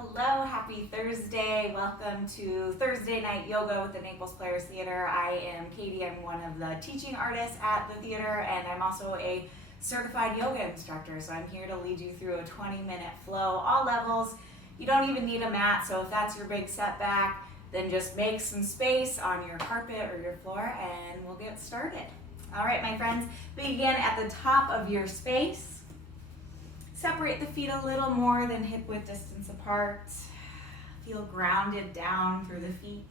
Hello, happy Thursday. Welcome to Thursday Night Yoga with the Naples Players Theater. I am Katie. I'm one of the teaching artists at the theater, and I'm also a certified yoga instructor. So I'm here to lead you through a 20-minute flow, all levels. You don't even need a mat, so if that's your big setback, then just make some space on your carpet or your floor, and we'll get started. All right, my friends, begin at the top of your space. Separate the feet a little more than hip width distance apart. Feel grounded down through the feet.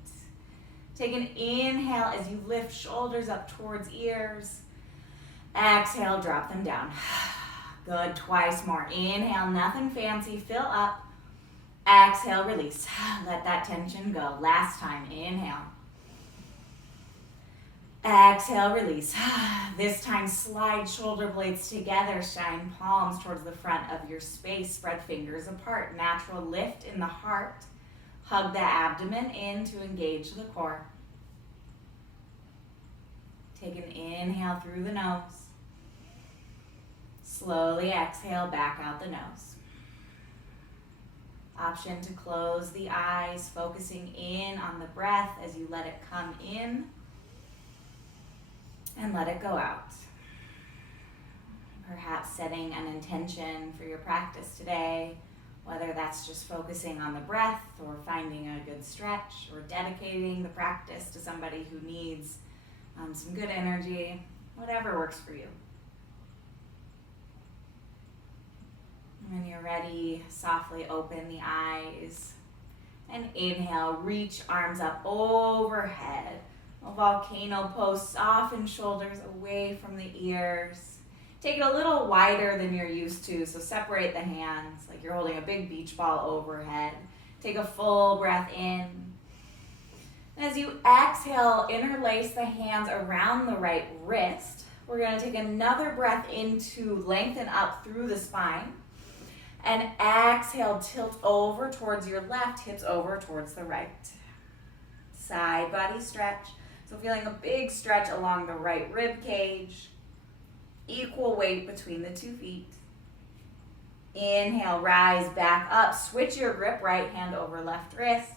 Take an inhale as you lift shoulders up towards ears. Exhale, drop them down. Good, twice more. Inhale, nothing fancy, fill up. Exhale, release. Let that tension go. Last time, inhale. Exhale, release. This time, slide shoulder blades together, shine palms towards the front of your space, spread fingers apart. Natural lift in the heart. Hug the abdomen in to engage the core. Take an inhale through the nose. Slowly exhale back out the nose. Option to close the eyes, focusing in on the breath as you let it come in. And let it go out. Perhaps setting an intention for your practice today, whether that's just focusing on the breath or finding a good stretch or dedicating the practice to somebody who needs some good energy, whatever works for you. When you're ready, softly open the eyes and inhale, reach arms up overhead. A volcano pose, soften shoulders away from the ears. Take it a little wider than you're used to, so separate the hands like you're holding a big beach ball overhead. Take a full breath in. As you exhale, interlace the hands around the right wrist. We're going to take another breath in to lengthen up through the spine. And exhale, tilt over towards your left, hips over towards the right. Side body stretch. So feeling a big stretch along the right rib cage. Equal weight between the 2 feet. Inhale, rise back up. Switch your grip, right hand over left wrist.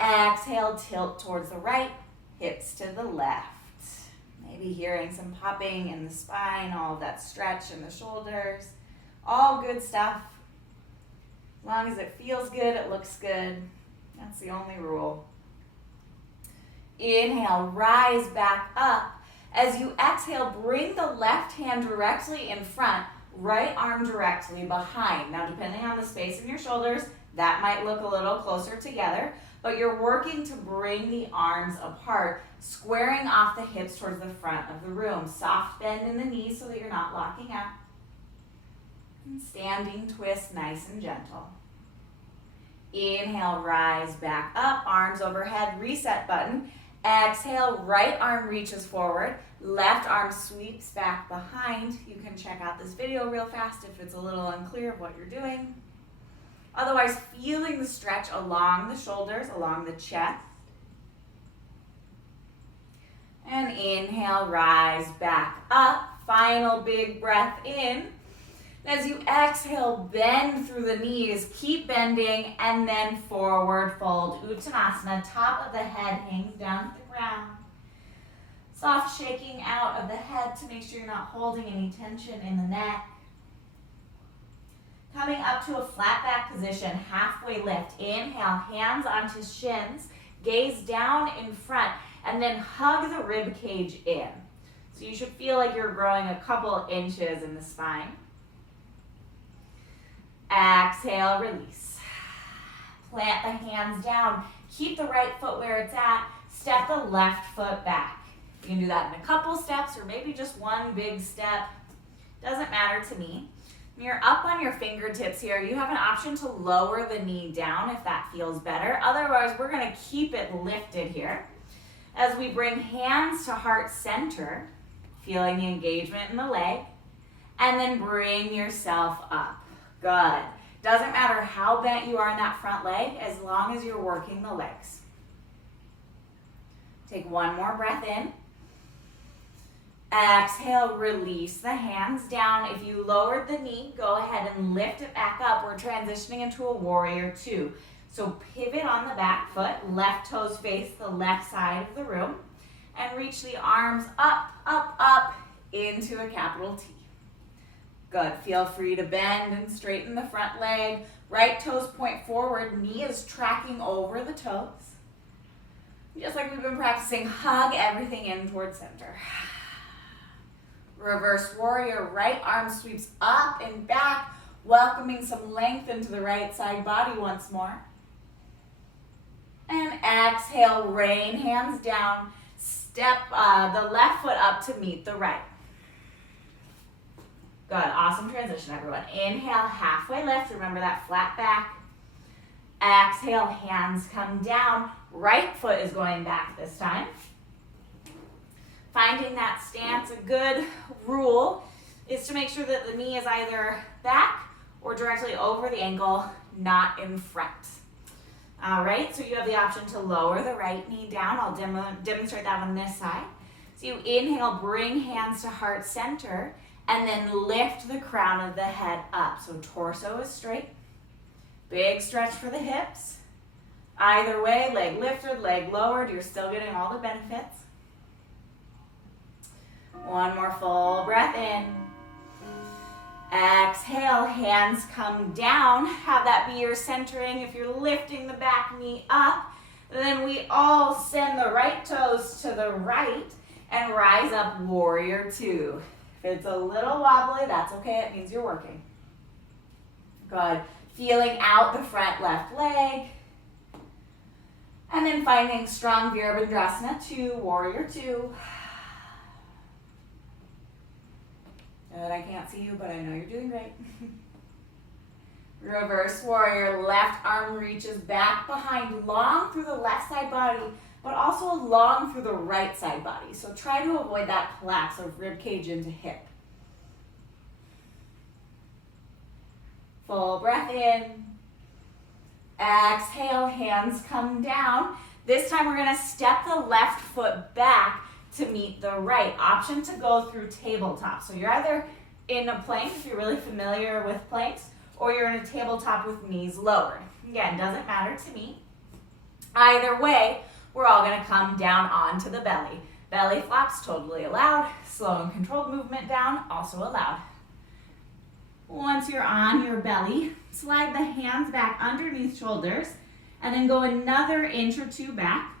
Exhale, tilt towards the right, hips to the left. Maybe hearing some popping in the spine, all of that stretch in the shoulders. All good stuff. As long as it feels good, it looks good. That's the only rule. Inhale, rise back up. As you exhale, bring the left hand directly in front, right arm directly behind. Now, depending on the space in your shoulders, that might look a little closer together, but you're working to bring the arms apart, squaring off the hips towards the front of the room. Soft bend in the knees so that you're not locking out. And standing twist, nice and gentle. Inhale, rise back up, arms overhead, reset button. Exhale, right arm reaches forward, left arm sweeps back behind. You can check out this video real fast if it's a little unclear of what you're doing. Otherwise, feeling the stretch along the shoulders, along the chest. And inhale, rise back up. Final big breath in. As you exhale, bend through the knees, keep bending, and then forward fold. Uttanasana, top of the head hangs down to the ground. Soft shaking out of the head to make sure you're not holding any tension in the neck. Coming up to a flat back position, halfway lift. Inhale, hands onto shins, gaze down in front, and then hug the rib cage in. So you should feel like you're growing a couple inches in the spine. Exhale, release. Plant the hands down. Keep the right foot where it's at. Step the left foot back. You can do that in a couple steps or maybe just one big step. Doesn't matter to me. When you're up on your fingertips here, you have an option to lower the knee down if that feels better. Otherwise, we're going to keep it lifted here. As we bring hands to heart center, feeling the engagement in the leg, and then bring yourself up. Good. Doesn't matter how bent you are in that front leg as long as you're working the legs. Take one more breath in. Exhale, release the hands down. If you lowered the knee, go ahead and lift it back up. We're transitioning into a warrior two. So pivot on the back foot, left toes face the left side of the room, and reach the arms up, up, up into a capital T. Good, feel free to bend and straighten the front leg. Right toes point forward, knee is tracking over the toes. Just like we've been practicing, hug everything in towards center. Reverse warrior, right arm sweeps up and back, welcoming some length into the right side body once more. And exhale, rain hands down. Step the left foot up to meet the right. Good, awesome transition, everyone. Inhale, halfway lift. Remember that flat back. Exhale, hands come down. Right foot is going back this time. Finding that stance, a good rule is to make sure that the knee is either back or directly over the ankle, not in front. All right, so you have the option to lower the right knee down. I'll demonstrate that on this side. So you inhale, bring hands to heart center, and then lift the crown of the head up. So torso is straight. Big stretch for the hips. Either way, leg lifted, leg lowered, you're still getting all the benefits. One more full breath in. Exhale, hands come down. Have that be your centering. If you're lifting the back knee up, then we all send the right toes to the right and rise up, warrior two. If it's a little wobbly, that's okay. It means you're working. Good. Feeling out the front left leg. And then finding strong Virabhadrasana 2, warrior 2. Good, I can't see you, but I know you're doing great. Reverse warrior, left arm reaches back behind, long through the left side body, but also long through the right side body. So try to avoid that collapse of rib cage into hip. Full breath in. Exhale, hands come down. This time we're gonna step the left foot back to meet the right. Option to go through tabletop. So you're either in a plank, if you're really familiar with planks, or you're in a tabletop with knees lowered. Again, doesn't matter to me. Either way, we're all gonna come down onto the belly. Belly flops, totally allowed. Slow and controlled movement down, also allowed. Once you're on your belly, slide the hands back underneath shoulders, and then go another inch or two back.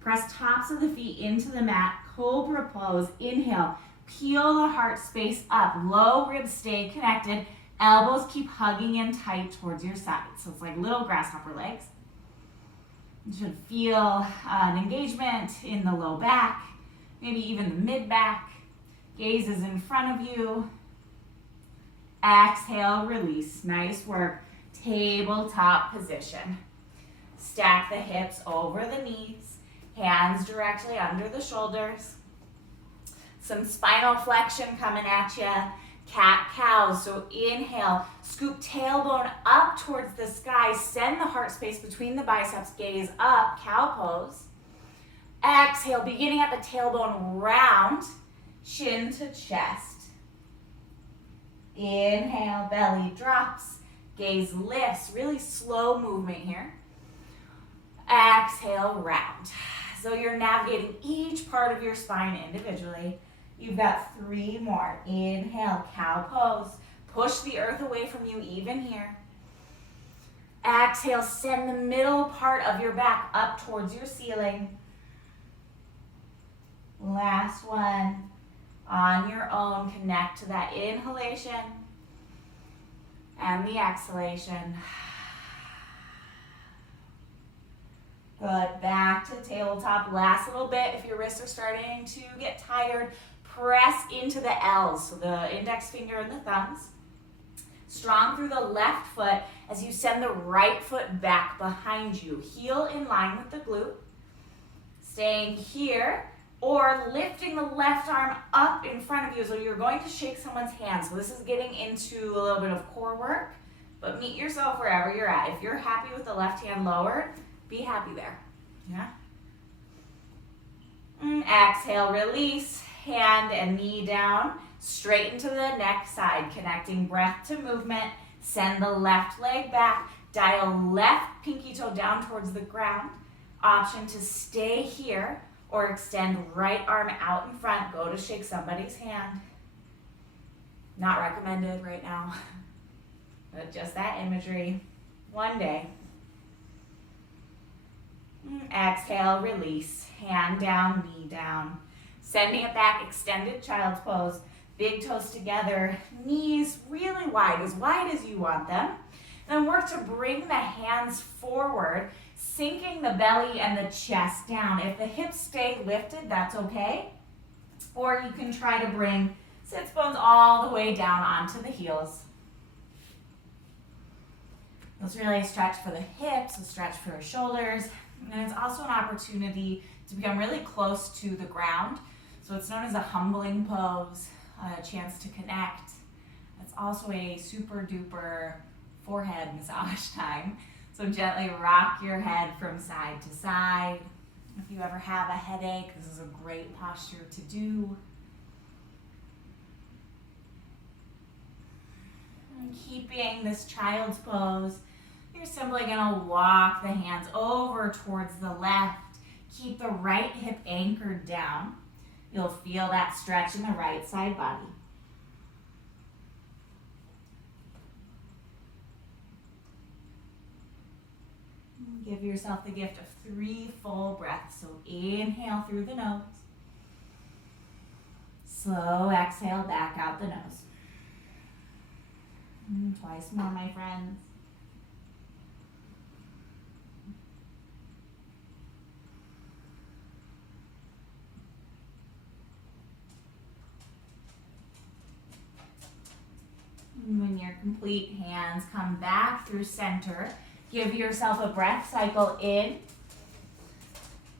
Press tops of the feet into the mat, Cobra Pose. Inhale, peel the heart space up, low ribs stay connected, elbows keep hugging in tight towards your sides. So it's like little grasshopper legs. You should feel an engagement in the low back, maybe even the mid back. Gaze is in front of you. Exhale, release. Nice work. Tabletop position. Stack the hips over the knees. Hands directly under the shoulders. Some spinal flexion coming at you. Cat-cow. So inhale, scoop tailbone up towards the sky. Send the heart space between the biceps. Gaze up, cow pose. Exhale, beginning at the tailbone, round, chin to chest. Inhale, belly drops, gaze lifts, really slow movement here. Exhale, round. So you're navigating each part of your spine individually. You've got 3 more. Inhale, cow pose. Push the earth away from you even here. Exhale, send the middle part of your back up towards your ceiling. Last one. On your own, connect to that inhalation and the exhalation. Good, back to tabletop. Last little bit. If your wrists are starting to get tired, press into the L's, so the index finger and the thumbs. Strong through the left foot as you send the right foot back behind you. Heel in line with the glute. Staying here. Or lifting the left arm up in front of you. So you're going to shake someone's hand. So this is getting into a little bit of core work, but meet yourself wherever you're at. If you're happy with the left hand lowered, be happy there. Yeah. Exhale, release. hand and knee down, straighten to the next side, connecting breath to movement. Send the left leg back, dial left pinky toe down towards the ground. Option to stay here or extend right arm out in front. Go to shake somebody's hand. Not recommended right now, but just that imagery. One day. Exhale, release. Hand down, knee down. Sending it back, extended child's pose. Big toes together, knees really wide as you want them. And then work to bring the hands forward, sinking the belly and the chest down. If the hips stay lifted, that's okay. Or you can try to bring sits bones all the way down onto the heels. It's really a stretch for the hips, a stretch for the shoulders, and it's also an opportunity to become really close to the ground. So it's known as a humbling pose, a chance to connect. It's also a super duper forehead massage time. So gently rock your head from side to side. If you ever have a headache, this is a great posture to do. And keeping this child's pose, you're simply gonna walk the hands over towards the left. Keep the right hip anchored down. You'll feel that stretch in the right side body. Give yourself the gift of 3 full breaths. So inhale through the nose. Slow exhale back out the nose. Twice more, my friends. When you're complete, hands come back through center. Give yourself a breath cycle in.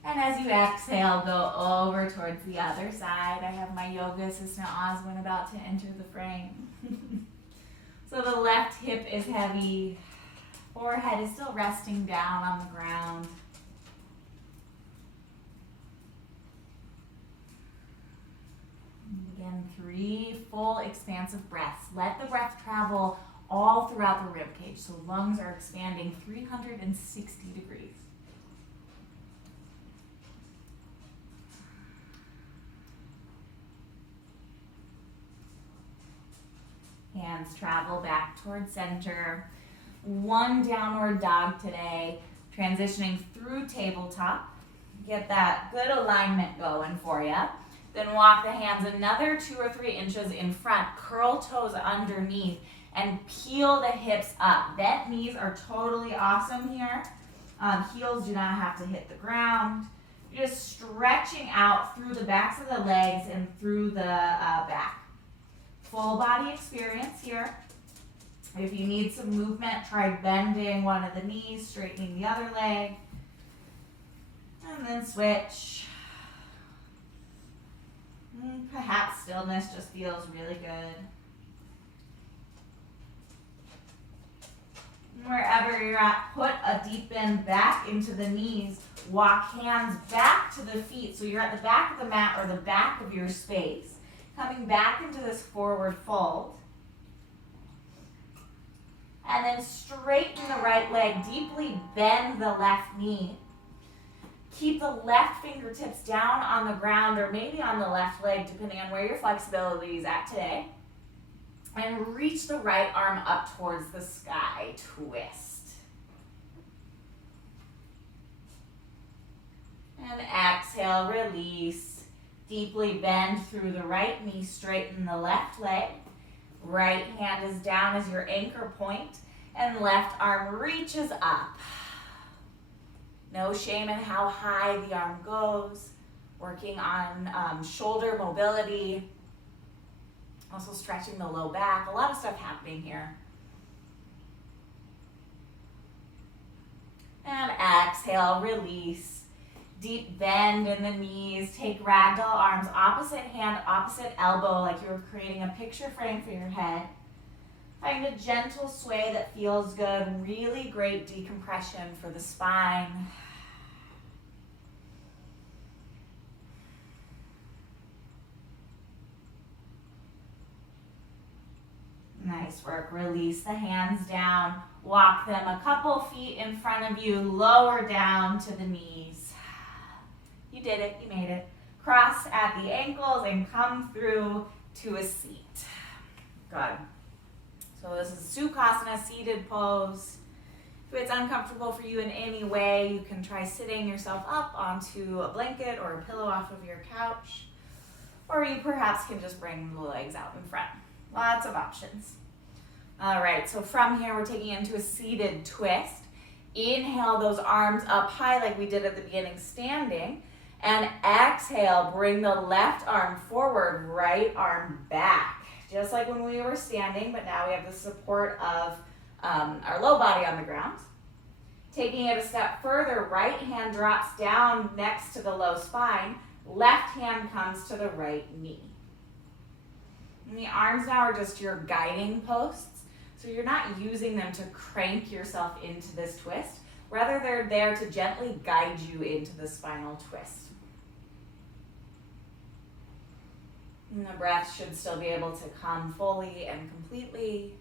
And as you exhale, go over towards the other side. I have my yoga assistant Oswin about to enter the frame. So the left hip is heavy. Forehead is still resting down on the ground. And again, 3 full expansive breaths. Let the breath travel all throughout the rib cage. So lungs are expanding 360 degrees. Hands travel back towards center. 1 downward dog today. Transitioning through tabletop. Get that good alignment going for you. Then walk the hands another 2 or 3 inches in front. Curl toes underneath and peel the hips up. Bent knees are totally awesome here. Heels do not have to hit the ground. You're just stretching out through the backs of the legs and through the back. Full body experience here. If you need some movement, try bending one of the knees, straightening the other leg. And then switch. Perhaps stillness just feels really good. Wherever you're at, put a deep bend back into the knees. Walk hands back to the feet. So you're at the back of the mat or the back of your space. Coming back into this forward fold. And then straighten the right leg. Deeply bend the left knee. Keep the left fingertips down on the ground or maybe on the left leg, depending on where your flexibility is at today. And reach the right arm up towards the sky. Twist. And exhale, release. Deeply bend through the right knee, straighten the left leg. Right hand is down as your anchor point, and left arm reaches up. No shame in how high the arm goes. Working on shoulder mobility. Also stretching the low back. A lot of stuff happening here. And exhale, release. Deep bend in the knees. Take ragdoll arms, opposite hand, opposite elbow, like you were creating a picture frame for your head. Find a gentle sway that feels good. Really great decompression for the spine. Nice work. Release the hands down. Walk them a couple feet in front of you. Lower down to the knees. You did it. You made it. Cross at the ankles and come through to a seat. Good. So this is Sukhasana, seated pose. If it's uncomfortable for you in any way, you can try sitting yourself up onto a blanket or a pillow off of your couch. Or you perhaps can just bring the legs out in front. Lots of options. All right, so from here, we're taking it into a seated twist. Inhale those arms up high like we did at the beginning, standing. And exhale, bring the left arm forward, right arm back. Just like when we were standing, but now we have the support of our low body on the ground. Taking it a step further, right hand drops down next to the low spine. Left hand comes to the right knee. And the arms now are just your guiding posts. So you're not using them to crank yourself into this twist. Rather, they're there to gently guide you into the spinal twist. And the breath should still be able to come fully and completely.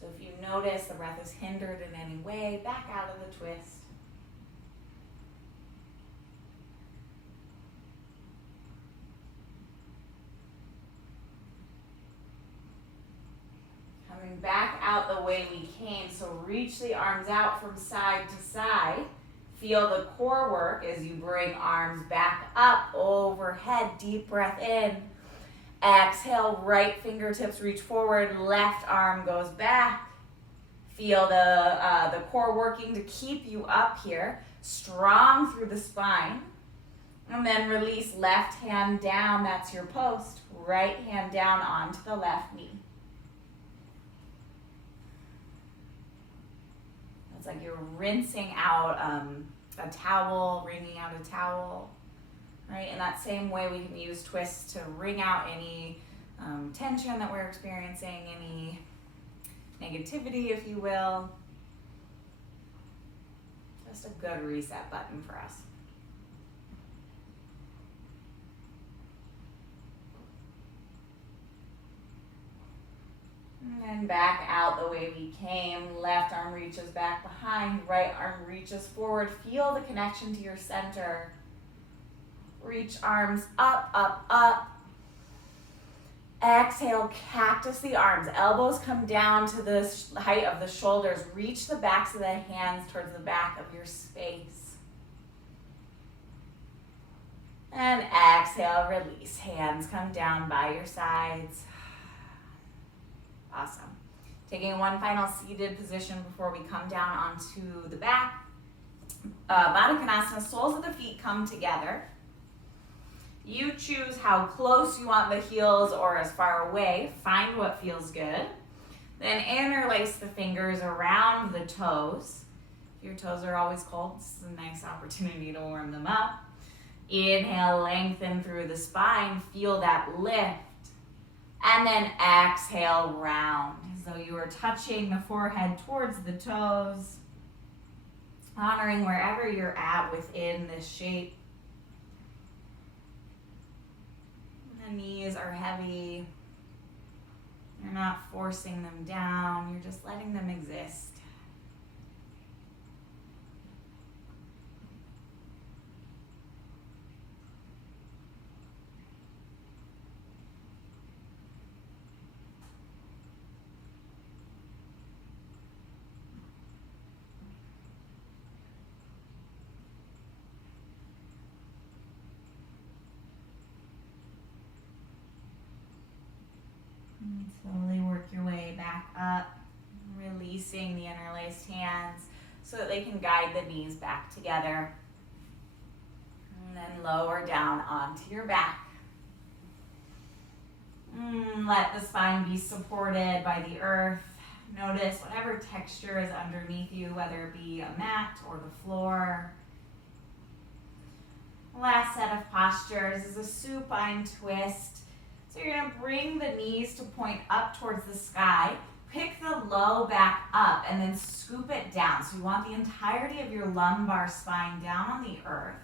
So if you notice the breath is hindered in any way, back out of the twist. Coming back out the way we came, so reach the arms out from side to side. Feel the core work as you bring arms back up, overhead, deep breath in. Exhale, right fingertips reach forward, left arm goes back. Feel the core working to keep you up here, strong through the spine. And then release left hand down, that's your post. Right hand down onto the left knee. It's like you're rinsing out a towel, wringing out a towel. Right? In that same way, we can use twists to wring out any tension that we're experiencing, any negativity, if you will. Just a good reset button for us. And then back out the way we came. Left arm reaches back behind, right arm reaches forward. Feel the connection to your center. Reach arms up, up, up. Exhale, cactus the arms. Elbows come down to the height of the shoulders. Reach the backs of the hands towards the back of your space. And exhale, release. Hands come down by your sides. Awesome. Taking one final seated position before we come down onto the back. Baddha Konasana, soles of the feet come together. You choose how close you want the heels or as far away. Find what feels good. Then interlace the fingers around the toes. If your toes are always cold, this is a nice opportunity to warm them up. Inhale, lengthen through the spine. Feel that lift. And then exhale, round. As though you are touching the forehead towards the toes. Honoring wherever you're at within this shape. The knees are heavy. You're not forcing them down. You're just letting them exist. Slowly work your way back up, releasing the interlaced hands so that they can guide the knees back together. And then lower down onto your back. Let the spine be supported by the earth. Notice whatever texture is underneath you, whether it be a mat or the floor. Last set of postures is a supine twist. So you're going to bring the knees to point up towards the sky. Pick the low back up and then scoop it down. So you want the entirety of your lumbar spine down on the earth.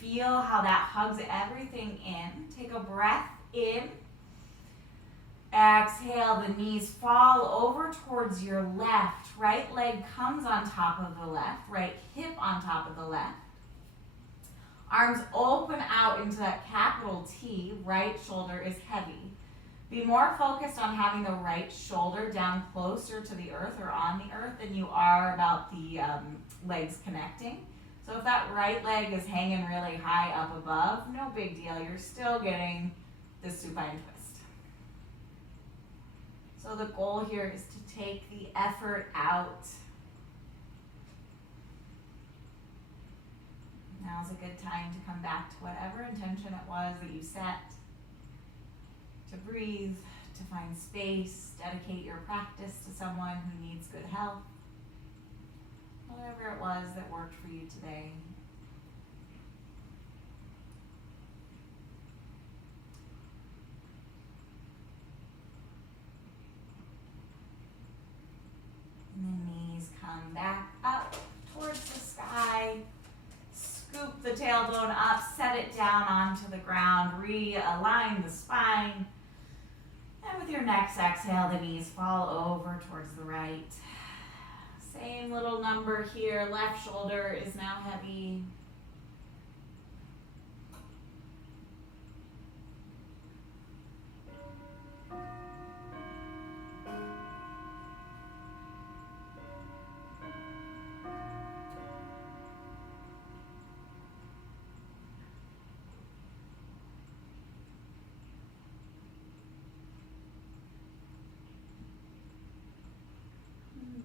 Feel how that hugs everything in. Take a breath in. Exhale, the knees fall over towards your left. Right leg comes on top of the left. Right hip on top of the left. Arms open out into that capital T. Right shoulder is heavy. Be more focused on having the right shoulder down closer to the earth or on the earth than you are about the legs connecting. So if that right leg is hanging really high up above, no big deal. You're still getting the supine twist. So the goal here is to take the effort out. Now's a good time to come back to whatever intention it was that you set. To breathe, to find space, dedicate your practice to someone who needs good health. Whatever it was that worked for you today. And the knees come back up towards the sky. Scoop the tailbone up, set it down onto the ground, realign the spine. And with your next exhale, the knees fall over towards the right. Same little number here. Left shoulder is now heavy.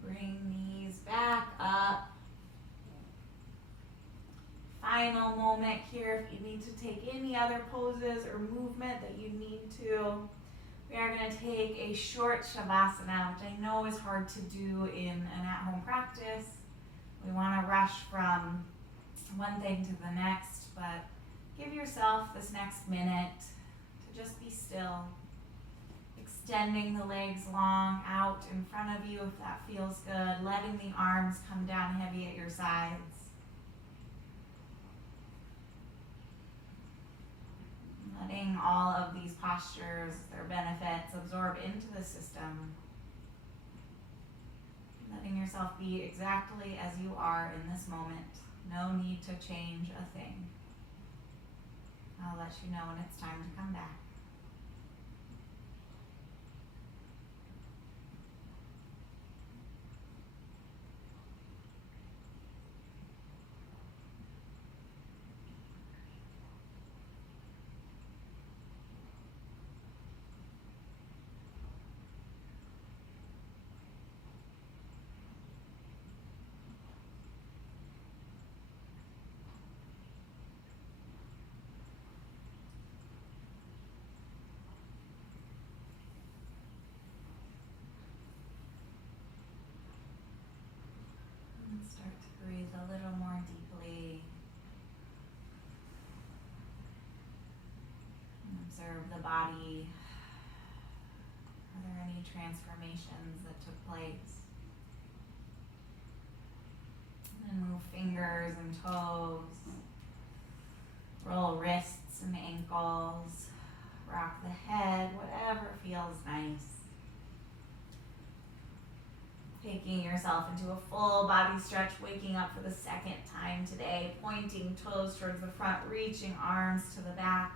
Bring knees back up. Final moment here. If you need to take any other poses or movement that you need to, we are going to take a short shavasana, which I know is hard to do in an at-home practice. We want to rush from one thing to the next, but give yourself this next minute to just be still. Extending the legs long out in front of you if that feels good. Letting the arms come down heavy at your sides. Letting all of these postures, their benefits, absorb into the system. Letting yourself be exactly as you are in this moment. No need to change a thing. I'll let you know when it's time to come back. Start to breathe a little more deeply. And observe the body. Are there any transformations that took place? And then move fingers and toes. Roll wrists and ankles. Rock the head, whatever feels nice. Taking yourself into a full body stretch, waking up for the second time today, pointing toes towards the front, reaching arms to the back.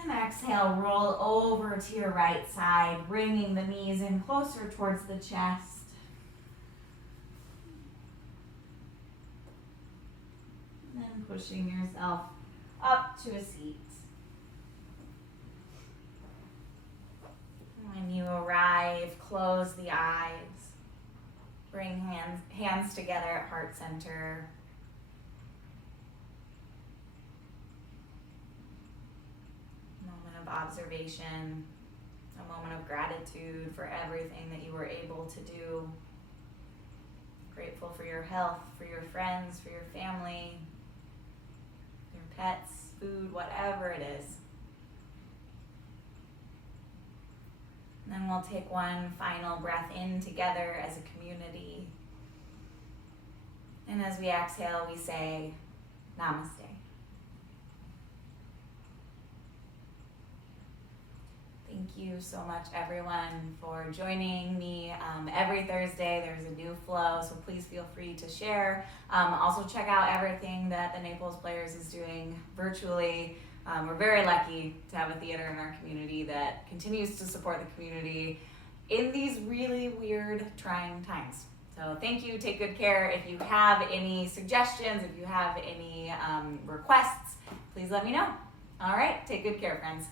And exhale, roll over to your right side, bringing the knees in closer towards the chest. And then pushing yourself up to a seat. When you arrive, close the eyes. Bring hands together at heart center. Moment of observation, a moment of gratitude for everything that you were able to do. Grateful for your health, for your friends, for your family, your pets, food, whatever it is. And then we'll take one final breath in together as a community. And as we exhale, we say, Namaste. Thank you so much, everyone, for joining me. Every Thursday, there's a new flow, so please feel free to share. Also, check out everything that the Naples Players is doing virtually. We're very lucky to have a theater in our community that continues to support the community in these really weird, trying times. So thank you, take good care. If you have any suggestions, if you have any requests, please let me know. All right, take good care, friends.